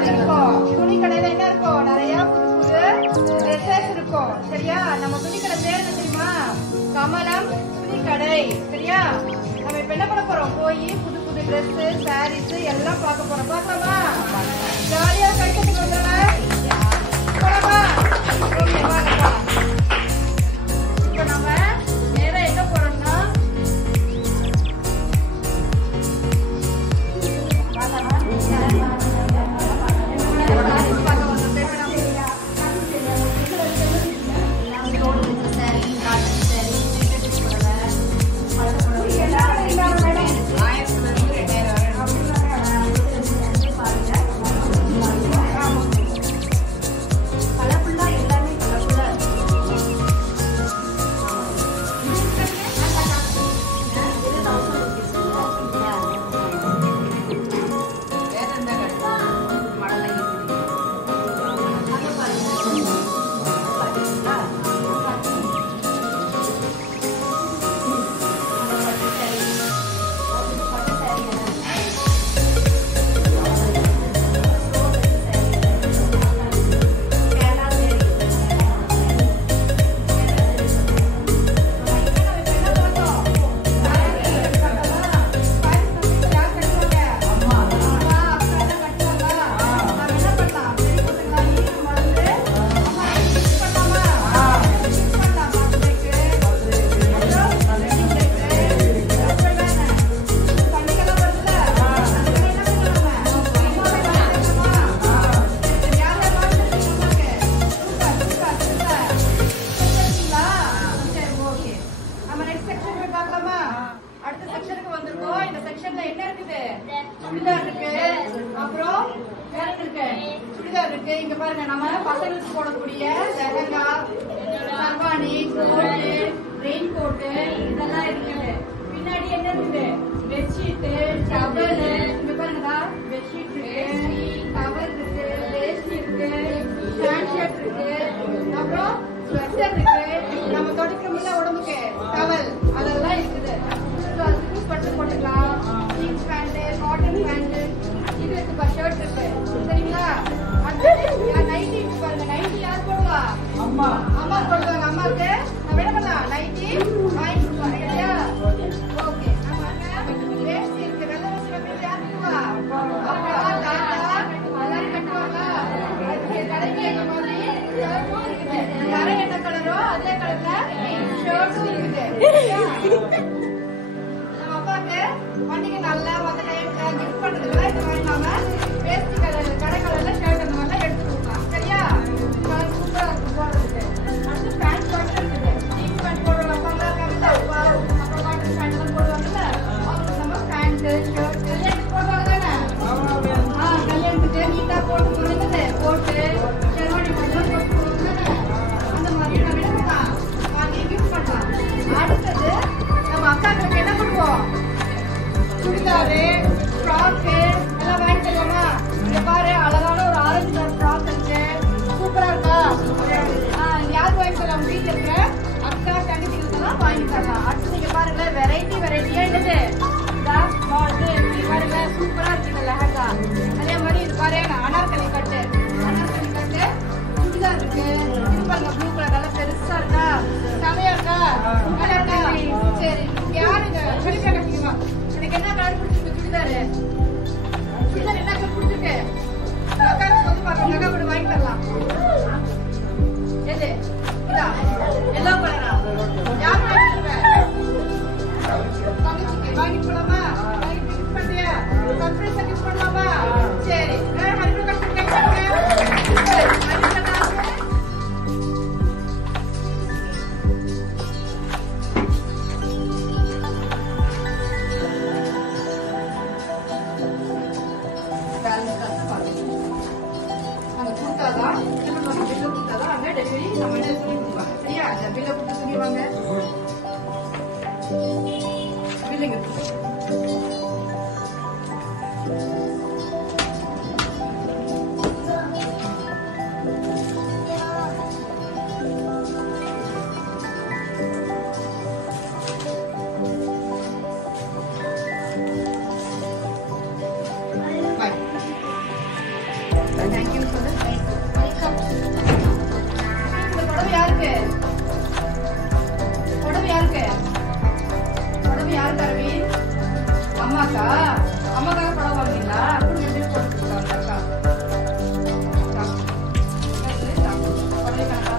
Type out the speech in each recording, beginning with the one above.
இருக்கும். துணி கடையில என்ன இருக்கும்? நிறைய புது புது ட்ரெஸ்ஸஸ் இருக்கும். சரியா? நம்ம துணி கடை பேர் என்ன தெரியுமா? கமலம் துணி கடை. சரியா? நம்ம இப்ப என்ன பண்ண போறோம்? போய் புது புது ட்ரெஸ், சாரீஸ் எல்லாம் பார்க்க போறோம். பார்க்கலாமா? ஜாலியா கடிக்கிறதுக்கு வந்தாங்க. போலாமா? ஓகே வாங்கப்பா. இப்ப நம்ம நேரா எங்க போறோம்னா சுடிதார் இருக்கு. அப்புறம் வேற இருக்கு. சுடிதார் இருக்கு. இங்க பாருங்க நம்ம பசங்களுக்கு போடக்கூடிய லெஹங்கா, சர்வாணி, கோட், ரெயின் கோட் இதெல்லாம் இருக்குது. பின்னாடி என்ன இருக்குது? Bedsheet, towel. இங்க பாருங்கடா பெட்ஷீட் இருக்கு, டவல் இருக்கு, வேஷ்டி இருக்கு, ஷார்ட் ஷர்ட் இருக்கு, அப்புறம் ஸ்வெட்டர் இருக்கு. நம்ம தொடக்கிறோம்ல உடம்புக்கு டவல் அதெல்லாம் இருக்குது. பட்டு போட்டுக்கலாம். ஜீன்ஸ் பேண்ட், காட்டன் பேண்ட் இது இருக்குப்பா. ஷர்ட் இருக்கு. சரிங்களா? அடுத்து நைட்டி பாருங்க. நைட்டி யார் போடுவா? அம்மா. அம்மா போடுவாங்க. அம்மாவுக்கு நம்ம என்ன பண்ணலாம்? நைட்டி வாங்கி கொடுப்பாங்க. இல்லையா? ஓகே. வேஷ்டி இருக்கு. வெள்ளை வேஷ்டி யார் கட்டுவா? அப்பா, தாத்தா எல்லாரும் கட்டுவாங்க. கடைக்கு ஏற்ற மாதிரி கரை என்ன கலரோ அதே கலர்ல ஷர்ட்டும் இருக்குது. வண்டிக்கு நல்லா மற்ற டைம்ல கிஃப்ட் பண்றதுல இந்த மாதிரி நாம வேஷ்டி கலர், கடை கலர்ல ஷர்ட் அந்த மாதிரிலாம் எடுத்து கொடுக்கலாம். சரியா? கலர் சூப்பரா இருக்கும் போடுறதுக்கு. அடுத்து பேண்ட் ஷர்ட் இருக்குது. ஜீன்ஸ் பேண்ட் போடுறவங்க கவிதா அப்புறம் காட்டன் பேண்ட் எல்லாம் போடுவாங்கல்ல, அவங்க நம்ம பேண்ட் ஷர்ட் கல்யாணத்துக்கு போடுவாங்க தானே? கல்யாணத்துக்கு நீட்டா போட்டு போடுறது போட்டு ஷெர்வானி போட்டு போடுவாங்க. அந்த மாதிரி நம்ம என்ன பண்ணலாம்? வாங்கி கிஃப்ட் பண்ணலாம். அடுத்தது நம்ம அக்காங்களுக்கு என்ன பண்ணுவோம்? சுடிதாரு, ஃப்ராக்கு எல்லாம் வாங்கி தருவோமா? இங்க பாரு அழகான ஒரு ஆரஞ்சு கலர் ஃப்ராக் இருக்கு. சூப்பரா இருக்கா? யாருக்கு வாங்கி தரலாம்? வீட்டுல இருக்கிற அக்கா தங்கச்சிகளுக்கெல்லாம் வாங்கி தரலாம். அடுத்து நீங்க பாருங்க வெரைட்டியா என்னது இது பாருங்க சூப்பரா இருக்கு இந்த லெஹங்கா. அதே மாதிரி இது பாருங்க அனார்கலி கட்டு சுடிதார் இருக்கு. இது பாருங்க ப்ளூ கலர் நல்லா பெருசா இருக்கா? செமையா இருக்கா? நல்லா இருக்கா? சரி யாருங்க வெளியே கட்டிக்குமா? எனக்கு என்ன கலர் பிடிச்சிருக்கு? சுடிதாரு சுடிதார் என்ன கலர் பிடிச்சிருக்கு? அக்காவுக்கு வந்து பாருங்க அக்கா கூட வாங்கி தரலாம். எது இதா எல்லோ கலரா? யார் வாங்கி தருவேன்? தங்கச்சிக்கு வாங்கி அம்மாக்காக படம் வாங்குறீங்களா? கொடுங்க ட்ரெஸ் போட்டு கொடுத்தாங்க அக்கா. பழைய கணக்கா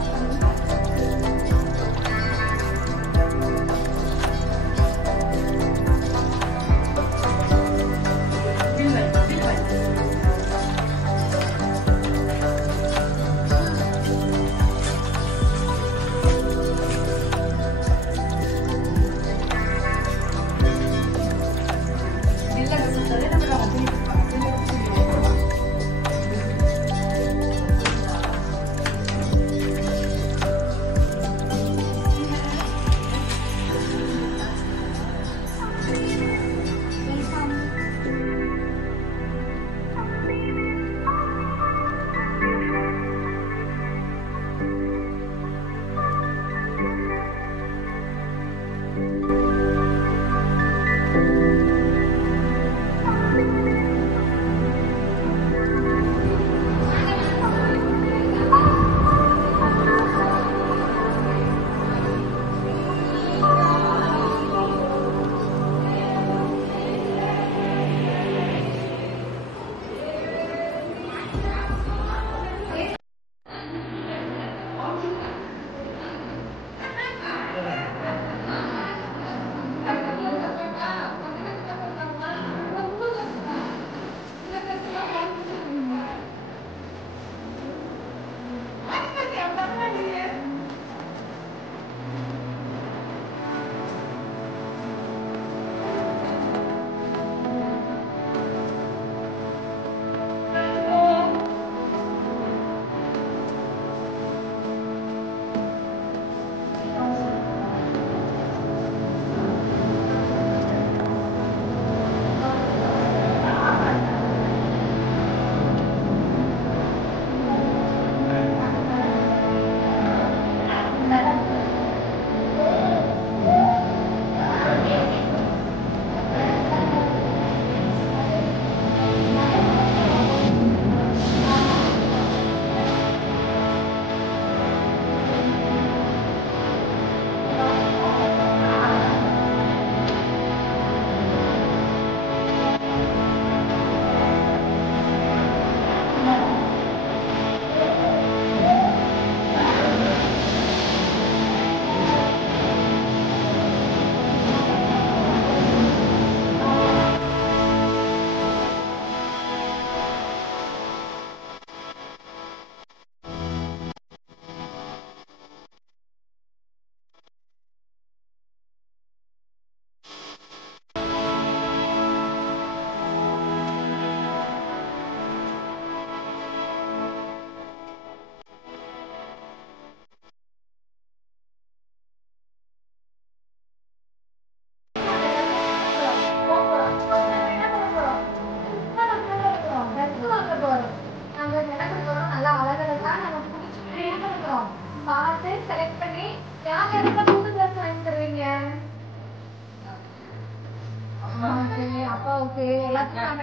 அப்பாவுக்கு எல்லாத்துக்கும்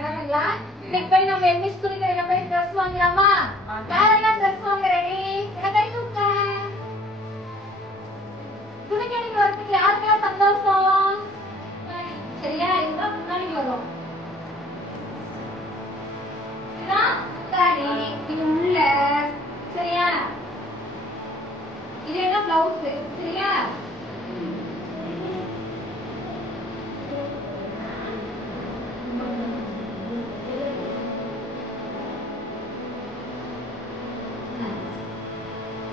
இன்னைக்கு போய் நம்ம எம்இ ஸ்கூலுக்கு போய் ட்ரெஸ் வாங்கலாமா? வேற என்ன ட்ரெஸ் வாங்குறேன்? கை தூக்க துணிக்கடைக்கு வரதுக்கு யாருக்கெல்லாம் சந்தோஷம்? சரியா? இதுதான் முன்னாடி வரும். இது உள்ள சரியா? இது என்ன பிளவுஸ் சரியா?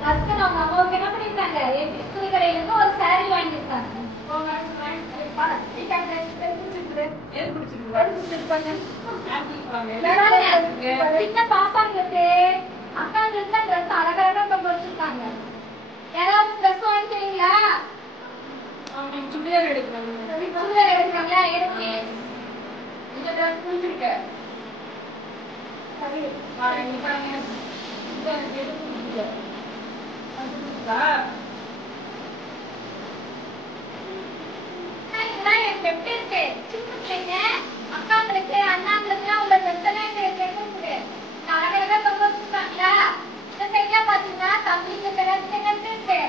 அவங்க அம்மாவுக்கு என்ன பண்ணிருக்காங்க? துணி கடையில இருந்து ஒரு சாரி வாங்கிருக்காங்க. சின்ன பாப்பாங்களுக்கு அக்காங்களுக்கு ட்ரெஸ் அழகழகா கொண்டு வச்சிருக்காங்க. யாராவது ட்ரெஸ் வாங்கிக்கிறீங்களா? சுடிதார் எடுக்கணும். சுடிதார் எடுக்கிறீங்களா? எடுத்து இந்த ட்ரெஸ் பிடிச்சிருக்க சரி நீ பாருங்க எப்படி இருக்கு? சின்ன பிள்ளைங்க அக்காங்களுக்கு அண்ணாங்களுக்கு உள்ள பிரச்சனை எங்களுக்கு அழகழகா கொண்டு வச்சிருக்காங்களா? இந்த சைட்ல பாத்தீங்கன்னா தம்பிக்கு இருக்கு,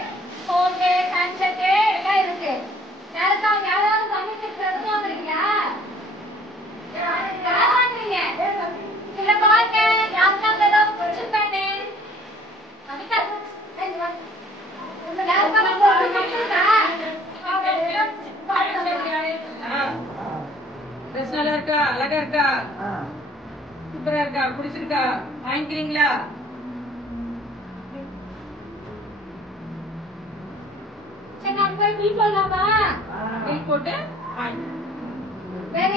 கோட்டு கஞ்சட்டு எல்லாம் இருக்கு. யாராவது தம்பிக்கு ட்ரெஸ் வாங்குறீங்களா? ட்ரெஸ் நல்லா இருக்கா? அழகா இருக்கா? சூப்பரா இருக்கா? பிடிச்சிருக்கா? வாங்கிக்கிறீங்களா? சரி, நான் போய் பில் போடலாமா? பில் போட்டு வாங்கி. வேற